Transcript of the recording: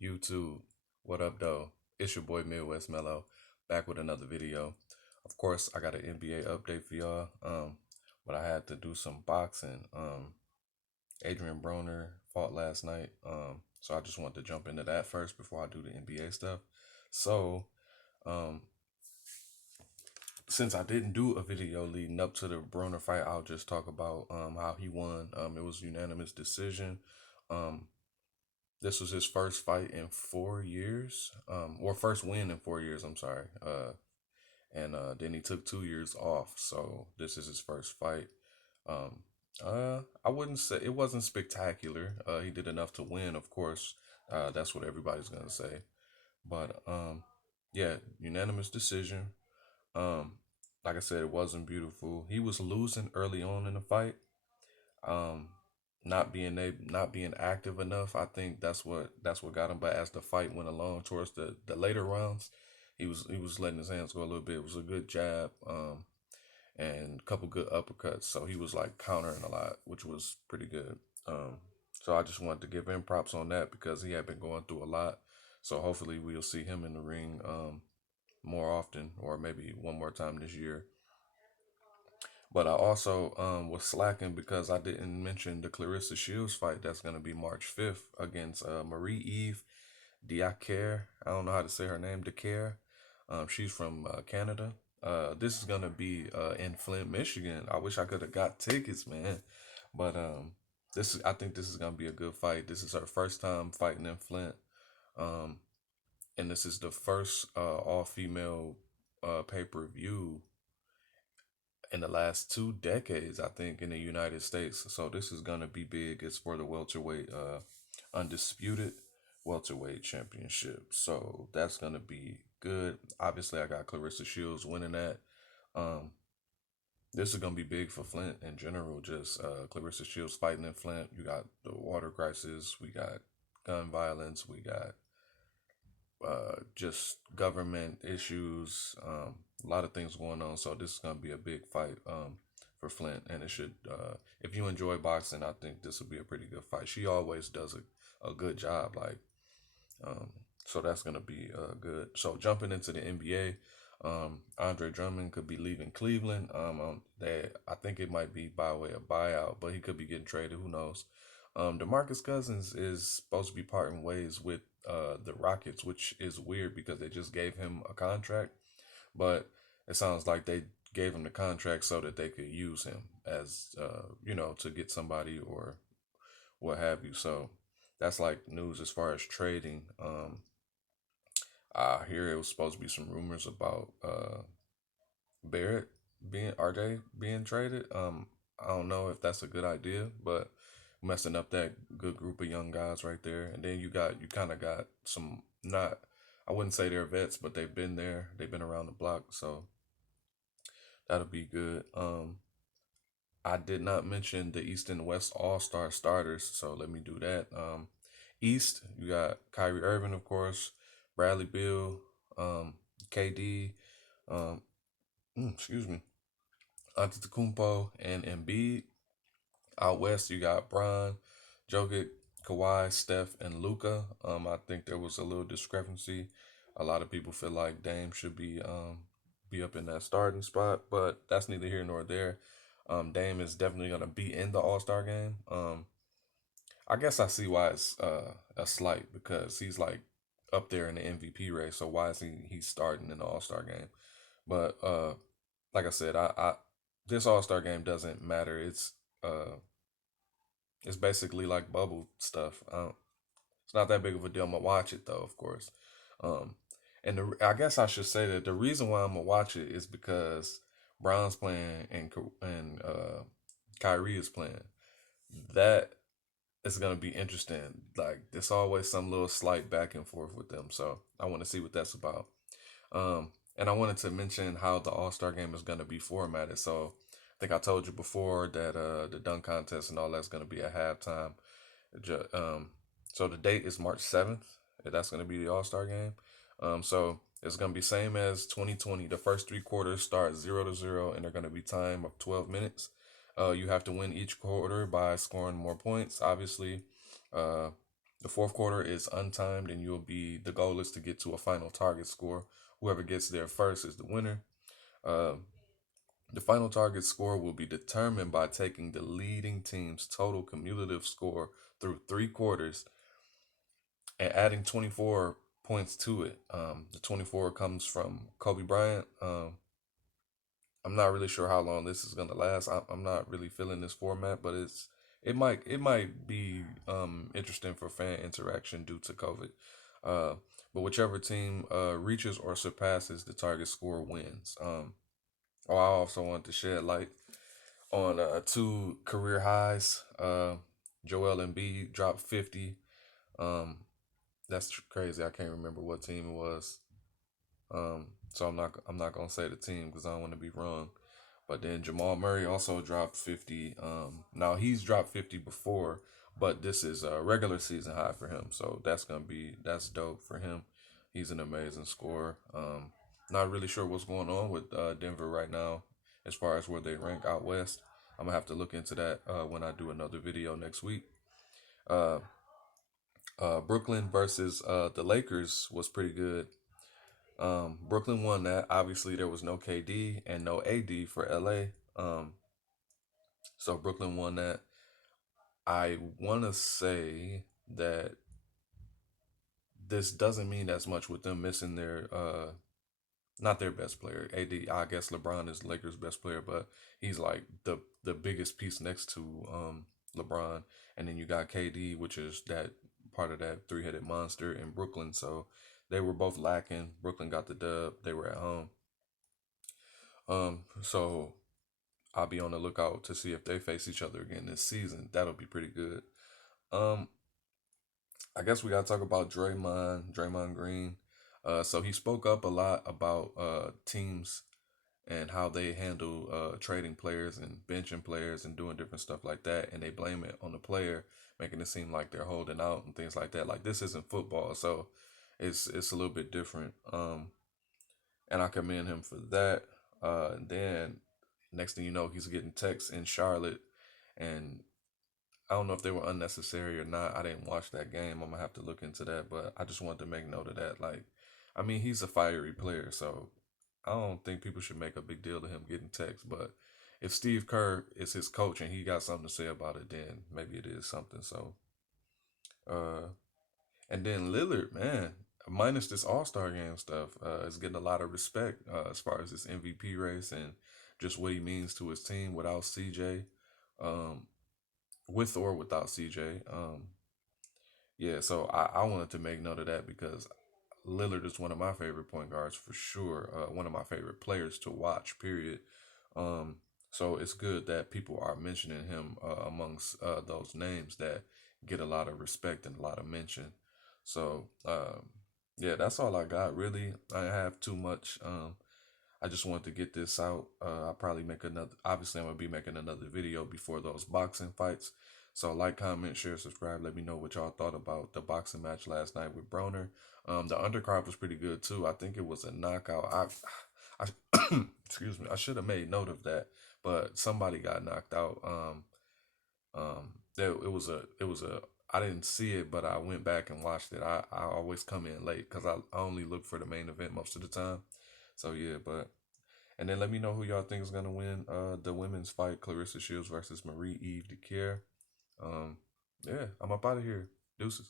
YouTube, what up, though? It's your boy Midwest Mellow, back with another video. Of course, I got an NBA update for y'all. But I had to do some boxing. Adrien Broner fought last night. So I just want to jump into that first before I do the NBA stuff. So, um, since I didn't do a video leading up to the Broner fight, I'll just talk about how he won. It was unanimous decision. Um, This was his first fight in 4 years, or first win in 4 years. I'm sorry. And then he took 2 years off, so this is his first fight. Um, I wouldn't say it wasn't spectacular. He did enough to win, of course. That's what everybody's gonna say. But yeah, unanimous decision. Um, like I said, it wasn't beautiful. He was losing early on in the fight. Um, not being active enough. I think that's what got him. But as the fight went along towards the later rounds, he was letting his hands go a little bit. It was a good jab, and a couple good uppercuts. So he was like countering a lot, which was pretty good. Um, so I just wanted to give him props on that because he had been going through a lot. So hopefully we'll see him in the ring more often, or maybe one more time this year. But I also was slacking because I didn't mention the Clarissa Shields fight that's going to be March 5th against Marie Eve Diacare. I don't know how to say her name, Diacare. She's from Canada. This is going to be in Flint, Michigan. I wish I could have got tickets, man. But I think this is going to be a good fight. This is her first time fighting in Flint. Um, and this is the first all female pay-per-view in the last 2 decades, I think, in the United States. So this is gonna be big. It's for the welterweight, undisputed welterweight championship. So that's gonna be good. Obviously, I got Clarissa Shields winning that. Um, this is gonna be big for Flint in general. Just Clarissa Shields fighting in Flint. You got the water crisis. We got gun violence. We got just government issues, a lot of things going on. So this is gonna be a big fight for Flint, and it should. If you enjoy boxing, I think this will be a pretty good fight. She always does a good job, like um, so that's gonna be good. So jumping into the NBA, Andre Drummond could be leaving Cleveland. I think it might be by way of buyout, but he could be getting traded. Who knows? DeMarcus Cousins is supposed to be parting ways with the Rockets, which is weird because they just gave him a contract, but it sounds like they gave him the contract so that they could use him as to get somebody or what have you. So that's like news as far as trading. I hear it was supposed to be some rumors about Barrett being RJ being traded. I don't know if that's a good idea, but messing up that good group of young guys right there. And then you kind of got some, not, I wouldn't say they're vets, but they've been there. They've been around the block, so that'll be good. I did not mention the East and West All Star starters, so let me do that. East, you got Kyrie Irving, of course, Bradley Beal, KD, um, excuse me, Antetokounmpo, and Embiid. Out west, you got Bron, Jokic, Kawhi, Steph, and Luca. I think there was a little discrepancy. A lot of people feel like Dame should be up in that starting spot, but that's neither here nor there. Dame is definitely gonna be in the All Star game. I guess I see why it's a slight because he's like up there in the MVP race. So why is he's starting in the All Star game? But like I said, I this All Star game doesn't matter. It's basically like bubble stuff. It's not that big of a deal. I'm gonna watch it though, of course. Um, and I guess I should say that the reason why I'm gonna watch it is because Brown's playing and Kyrie is playing. That is gonna be interesting. Like there's always some little slight back and forth with them, so I want to see what that's about. And I wanted to mention how the All Star game is gonna be formatted. So I think I told you before that the dunk contest and all that's gonna be at halftime. So the date is March 7th. That's gonna be the All Star game. So it's gonna be same as 2020. The first three quarters start 0-0, and they're gonna be time of 12 minutes. You have to win each quarter by scoring more points. Obviously, uh, The fourth quarter is untimed, and the goal is to get to a final target score. Whoever gets there first is the winner. Uh, the final target score will be determined by taking the leading team's total cumulative score through 3 quarters and adding 24 points to it. The 24 comes from Kobe Bryant. I'm not really sure how long this is gonna last. I'm not really feeling this format, but it might be interesting for fan interaction due to COVID. Uh, but whichever team reaches or surpasses the target score wins. I also want to shed light on two career highs. Joel Embiid dropped 50. Um, that's crazy. I can't remember what team it was. So I'm not gonna say the team because I don't want to be wrong. But then Jamal Murray also dropped 50. Now he's dropped 50 before, but this is a regular season high for him. So that's dope for him. He's an amazing scorer. Not really sure what's going on with Denver right now as far as where they rank out west. I'm gonna have to look into that when I do another video next week. Uh, Brooklyn versus the Lakers was pretty good. Brooklyn won that. Obviously, there was no KD and no AD for LA. So Brooklyn won that. I want to say that this doesn't mean as much with them missing their not their best player. AD, I guess LeBron is Lakers' best player, but he's like the biggest piece next to LeBron. And then you got KD, which is that part of that three-headed monster in Brooklyn. So they were both lacking. Brooklyn got the dub. They were at home. So I'll be on the lookout to see if they face each other again this season. That'll be pretty good. Um, I guess we gotta talk about Draymond Green. So he spoke up a lot about teams and how they handle trading players and benching players and doing different stuff like that, and they blame it on the player, making it seem like they're holding out and things like that. Like this isn't football, so it's a little bit different. And I commend him for that. And then next thing you know, he's getting texts in Charlotte, and I don't know if they were unnecessary or not. I didn't watch that game. I'm gonna have to look into that, but I just wanted to make note of that. Like, I mean, he's a fiery player, so I don't think people should make a big deal of him getting texts. But if Steve Kerr is his coach and he got something to say about it, then maybe it is something. So, uh, and then Lillard, man, minus this All Star game stuff, is getting a lot of respect as far as this MVP race and just what he means to his team without CJ, um, with or without CJ. Yeah, so I wanted to make note of that because Lillard is one of my favorite point guards for sure. One of my favorite players to watch. Period. Um, so it's good that people are mentioning him amongst those names that get a lot of respect and a lot of mention. So yeah, that's all I got. Really, I didn't have too much. I just wanted to get this out. I'll probably make another. Obviously, I'm gonna be making another video before those boxing fights. So like, comment, share, subscribe. Let me know what y'all thought about the boxing match last night with Broner. The undercard was pretty good too. I think it was a knockout. Excuse me. I should have made note of that, but somebody got knocked out. There it was a. I didn't see it, but I went back and watched it. I always come in late because I only look for the main event most of the time. So yeah, but and then let me know who y'all think is gonna win the women's fight, Clarissa Shields versus Marie Eve DeCare. Um, yeah, I'm up out of here. Deuces.